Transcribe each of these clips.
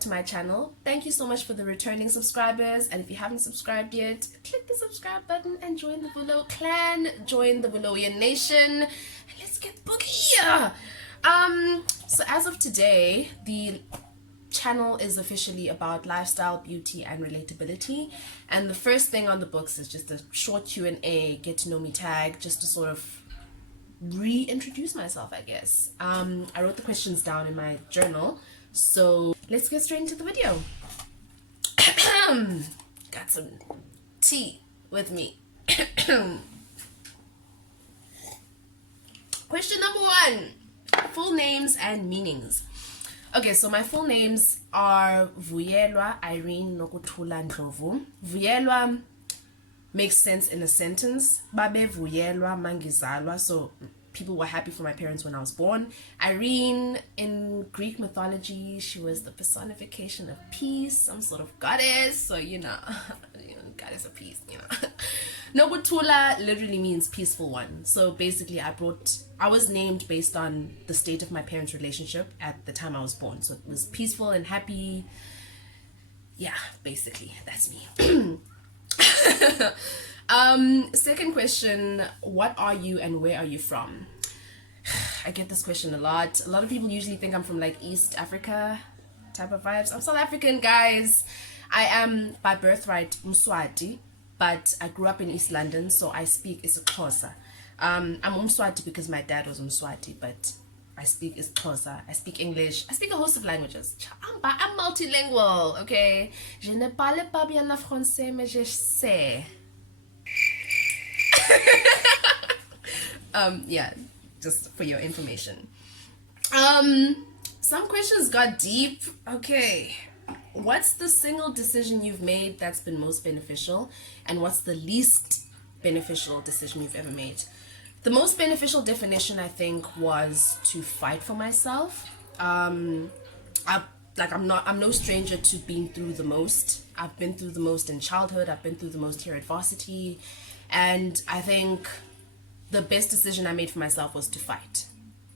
back to my channel. Thank you so much for the returning subscribers, and if you haven't subscribed yet, click the subscribe button and join the VuLo clan, join the VuLoian nation, and let's get boogie. So as of today, the channel is officially about lifestyle, beauty, and relatability, and the first thing on the books is just a short Q&A, get to know me tag, just to sort of reintroduce myself, I guess. I wrote the questions down in my journal, so let's get straight into the video. Got some tea with me. Question number 1, full names and meanings. Okay, so my full names are Vuyelwa Irene Nokuthula Ndlovu. Vuyelwa makes sense in a sentence. Babe Vuyelwa Mangizalwa, so people were happy for my parents when I was born. Irene, in Greek mythology, she was the personification of peace, some sort of goddess, so goddess of peace, Nokuthula literally means peaceful one. So basically I was named based on the state of my parents' relationship at the time I was born. So it was peaceful and happy. Yeah, basically that's me. Second question, what are you and where are you from? I get this question a lot. A lot of people usually think I'm from like East Africa type of vibes. I'm South African, guys. I am by birthright Mswati, but I grew up in East London, so I speak isiXhosa. I'm Mswati because my dad was Mswati, but I speak isiXhosa, I speak English, I speak a host of languages. I'm multilingual, okay? Je ne parle pas bien le français, mais je sais. Yeah, just for your information. Some questions got deep. Okay, what's the single decision you've made that's been most beneficial, and what's the least beneficial decision you've ever made? The most beneficial definition, I think, was to fight for myself. I'm no stranger to being through the most. I've been through the most in childhood, I've been through the most here at varsity, and I think the best decision I made for myself was to fight.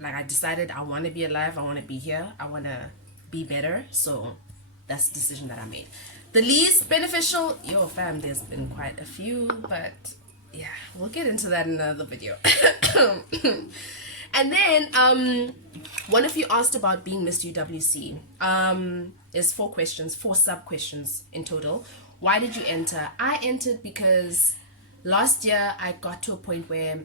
Like, I decided I want to be alive, I want to be here, I want to be better, so that's the decision that I made. The least beneficial, fam, there's been quite a few, but yeah, we'll get into that in another video. And then one of you asked about being Miss UWC. There's 4 questions, 4 sub questions in total. Why did you enter? I entered because last year I got to a point where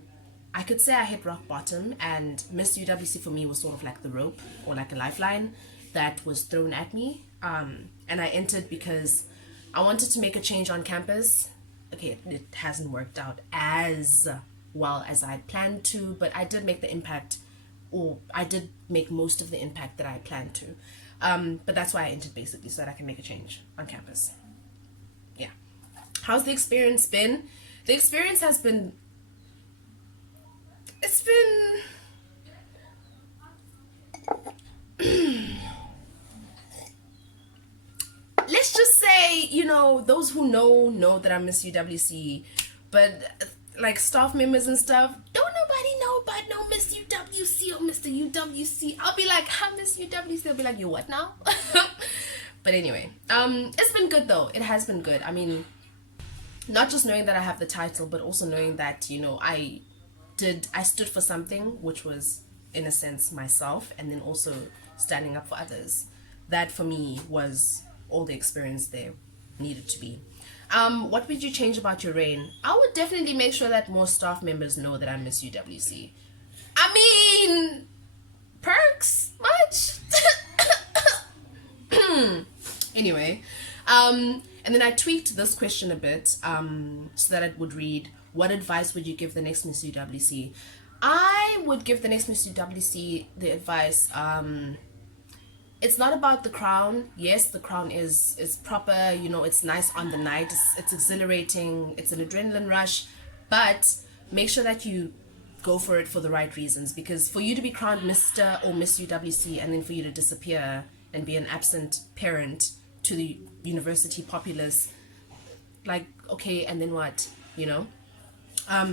I could say I hit rock bottom, and Miss UWC for me was sort of like the rope or like a lifeline that was thrown at me. And I entered because I wanted to make a change on campus. Okay, it hasn't worked out as well as I had planned to, but I did make the impact, or I did make most of the impact that I planned to. But that's why I entered, basically, so that I can make a change on campus. Yeah. How's the experience been? The experience has been, let's just say, those who know that I'm Miss UWC, but like staff members and stuff, don't nobody know about no Miss UWC or Mr. UWC. I'll be like, I'm Miss UWC. They'll be like, you what now? But anyway, it's been good though. It has been good. I mean, not just knowing that I have the title, but also knowing that, I stood for something, which was in a sense myself, and then also standing up for others. That for me was all the experience there needed to be. What would you change about your reign? I would definitely make sure that more staff members know that I'm Miss UWC. I mean, perks much? Anyway, and then I tweaked this question a bit so that it would read, what advice would you give the next Miss UWC? I would give the next Miss UWC the advice, it's not about the crown. Yes, the crown is proper, it's nice on the night, it's exhilarating, it's an adrenaline rush, but make sure that you go for it for the right reasons, because for you to be crowned Mr. or Miss UWC and then for you to disappear and be an absent parent to the university populace, like, okay, and then what,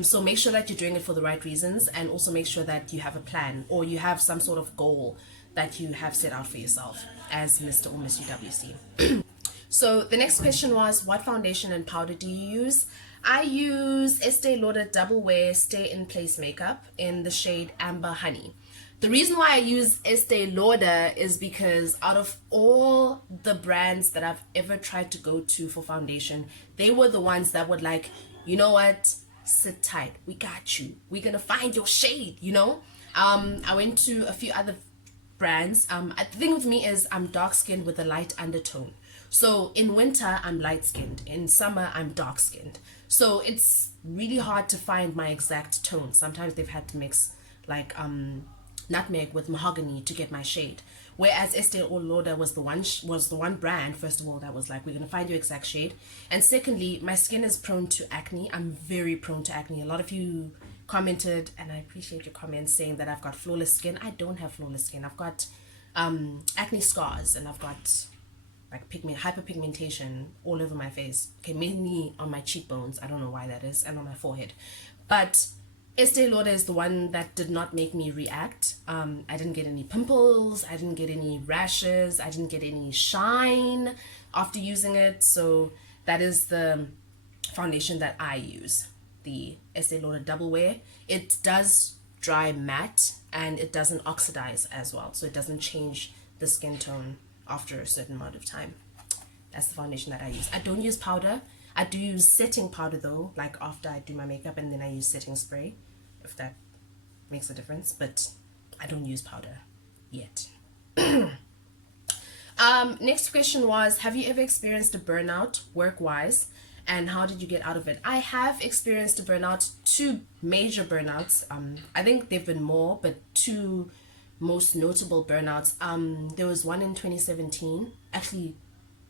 so make sure that you're doing it for the right reasons, and also make sure that you have a plan or you have some sort of goal that you have set out for yourself. as Mr. or Miss UWC. So the next question was, what foundation and powder do you use? I use Estee Lauder Double Wear Stay in Place Makeup in the shade Amber Honey. The reason why I use Estee Lauder is because out of all the brands that I've ever tried to go to for foundation, they were the ones that would like, you know what, sit tight, we got you, we're gonna find your shade, you know. I went to a few other brands. The thing with me is I'm dark skinned with a light undertone. So in winter I'm light skinned, in summer I'm dark skinned. So it's really hard to find my exact tone. Sometimes they've had to mix like nutmeg with mahogany to get my shade. Whereas Estee Lauder was the one brand, first of all, that was like, we're gonna find your exact shade. And secondly, my skin is prone to acne. I'm very prone to acne. A lot of you commented, and I appreciate your comments, saying that I've got flawless skin. I don't have flawless skin. I've got acne scars, and I've got like hyperpigmentation all over my face. Okay, mainly on my cheekbones. I don't know why that is, and on my forehead. But Estee Lauder is the one that did not make me react. I didn't get any pimples, I didn't get any rashes, I didn't get any shine after using it. So that is the foundation that I use, the Estee Lauder Double Wear. It does dry matte and it doesn't oxidize as well, so it doesn't change the skin tone after a certain amount of time. That's the foundation that I use. I don't use powder. I do use setting powder though, like after I do my makeup, and then I use setting spray, if that makes a difference, but I don't use powder yet. Next question was, have you ever experienced a burnout work-wise, and how did you get out of it? I have experienced a burnout, 2 major burnouts. I think they've been more, but 2 most notable burnouts. There was one in 2017, actually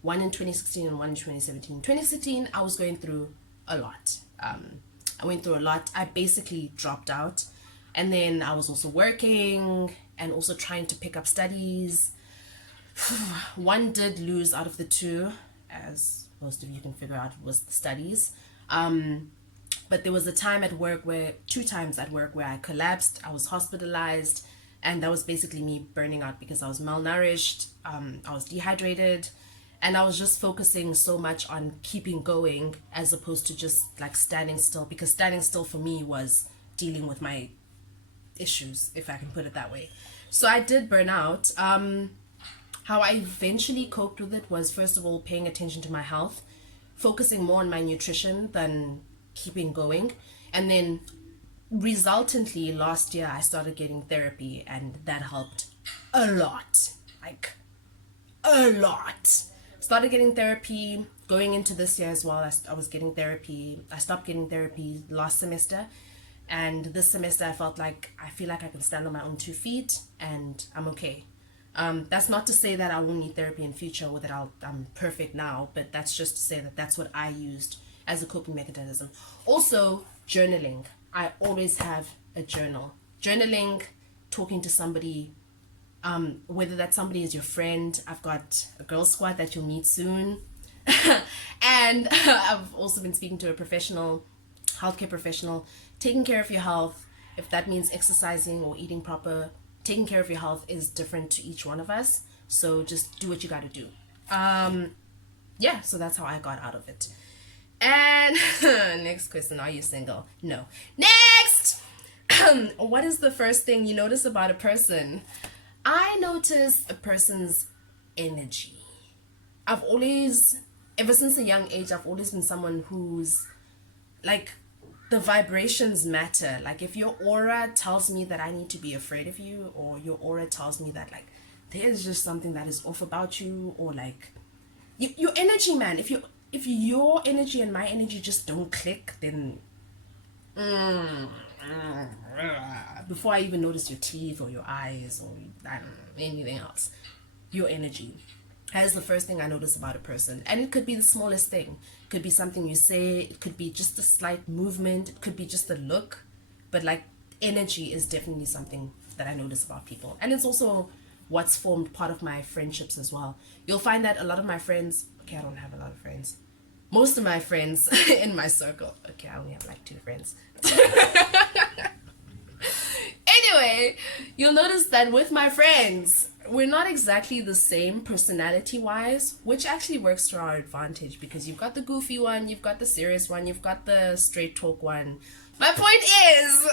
one in 2016 and one in 2017. 2016, I was going through a lot. I went through a lot. I basically dropped out, and then I was also working and also trying to pick up studies. One did lose out of the 2, as most of you can figure out, was the studies. But there was a time at work where 2 times at work where I collapsed. I was hospitalized, and that was basically me burning out because I was malnourished, I was dehydrated, and I was just focusing so much on keeping going as opposed to just like standing still, because standing still for me was dealing with my issues, if I can put it that way. So I did burn out. How I eventually coped with it was, first of all, paying attention to my health, focusing more on my nutrition than keeping going. And then resultantly, last year I started getting therapy, and that helped a lot, like a lot. Started getting therapy going into this year as well. I was getting therapy. I stopped getting therapy last semester, and this semester I feel like I can stand on my own 2 feet and I'm okay. That's not to say that I won't need therapy in future or that I'm perfect now, but that's just to say that that's what I used as a coping mechanism. Also, journaling. I always have a journal. Journaling, talking to somebody, whether that somebody is your friend. I've got a girl squad that you'll meet soon. And I've also been speaking to a professional, healthcare professional. Taking care of your health, if that means exercising or eating proper, taking care of your health is different to each one of us. So just do what you got to do. Yeah, so that's how I got out of it. And next question, are you single? No. Next! What is the first thing you notice about a person? I notice a person's energy. I've always, ever since a young age, I've always been someone who's like, the vibrations matter. Like, if your aura tells me that I need to be afraid of you, or your aura tells me that like there's just something that is off about you, or like your energy, man, if your energy and my energy just don't click, then before I even notice your teeth or your eyes or I don't know, anything else, your energy. That is the first thing I notice about a person. And it could be the smallest thing. It could be something you say. It could be just a slight movement. It could be just a look. But like, energy is definitely something that I notice about people. And it's also what's formed part of my friendships as well. You'll find that a lot of my friends, okay, I don't have a lot of friends. Most of my friends in my circle, okay, I only have like 2 friends. Anyway, you'll notice that with my friends, we're not exactly the same personality wise, which actually works to our advantage because you've got the goofy one, you've got the serious one, you've got the straight talk one. My point is,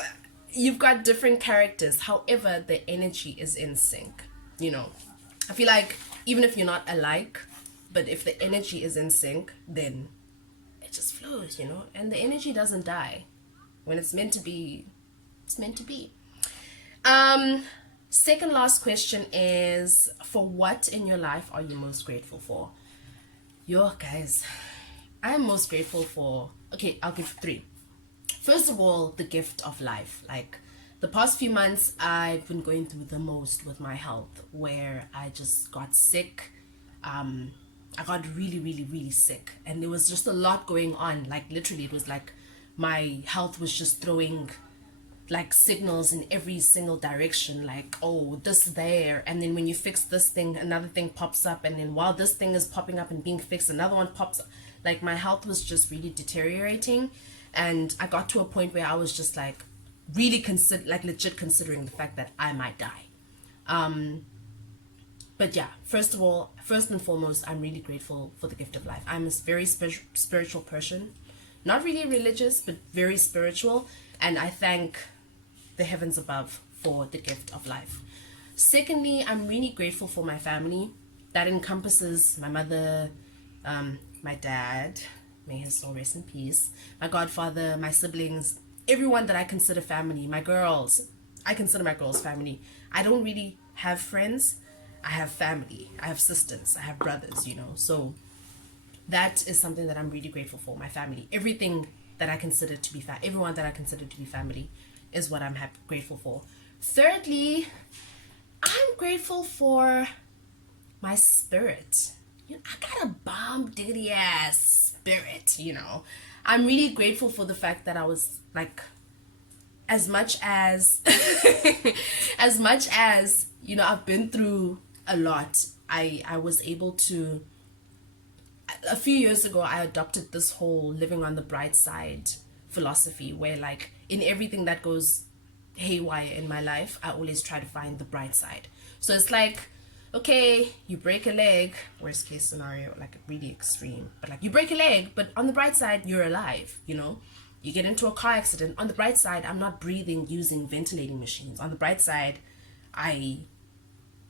you've got different characters. However, the energy is in sync. You know, I feel like even if you're not alike, but if the energy is in sync, then it just flows, you know, and the energy doesn't die. When it's meant to be, it's meant to be. Second last question is, for what in your life are you most grateful for? Yo, guys, I'm most grateful for, okay, I'll give 3. First of all, the gift of life. Like, the past few months, I've been going through the most with my health, where I just got sick. I got really, really, really sick. And there was just a lot going on. Like, literally, it was like my health was just throwing like signals in every single direction, like, oh, this there, and then when you fix this thing, another thing pops up, and then while this thing is popping up and being fixed, another one pops up. Like, my health was just really deteriorating, and I got to a point where I was just like really legit considering the fact that I might die. But yeah, first and foremost, I'm really grateful for the gift of life. I'm a very spiritual person, not really religious, but very spiritual, and I thank the heavens above for the gift of life. Secondly, I'm really grateful for my family. That encompasses my mother, my dad, may his soul rest in peace, my godfather, my siblings, everyone that I consider family, my girls. I consider my girls family. I don't really have friends. I have family. I have sisters. I have brothers, you know. So that is something that I'm really grateful for, my family. Everything that I consider to be everyone that I consider to be family is what I'm grateful for. Thirdly, I'm grateful for my spirit. You know, I got a bomb diggity ass spirit, you know. I'm really grateful for the fact that I was like, as much as you know, I've been through a lot. I was able to, a few years ago, I adopted this whole living on the bright side philosophy, where like in everything that goes haywire in my life, I always try to find the bright side. So it's like, okay, you break a leg, worst case scenario, like really extreme, but like you break a leg, but on the bright side, you're alive, you know. You get into a car accident, on the bright side, I'm not breathing using ventilating machines. On the bright side,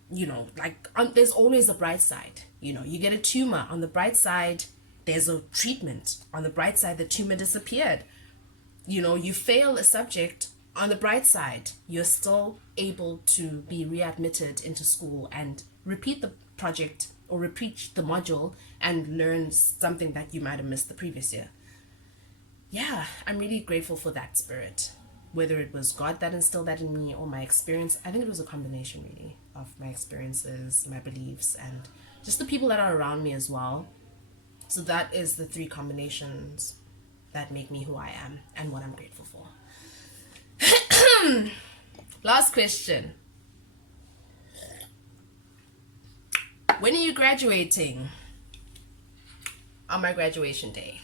you know, like, there's always a bright side. You know, you get a tumor, on the bright side, there's a treatment. On the bright side, the tumor disappeared. You know, you fail a subject, on the bright side, you're still able to be readmitted into school and repeat the project or repeat the module and learn something that you might have missed the previous year. Yeah, I'm really grateful for that spirit. Whether it was God that instilled that in me or my experience, I think it was a combination really of my experiences, my beliefs, and just the people that are around me as well. So that is the 3 combinations that make me who I am and what I'm grateful for. Last question. When are you graduating? On my graduation day.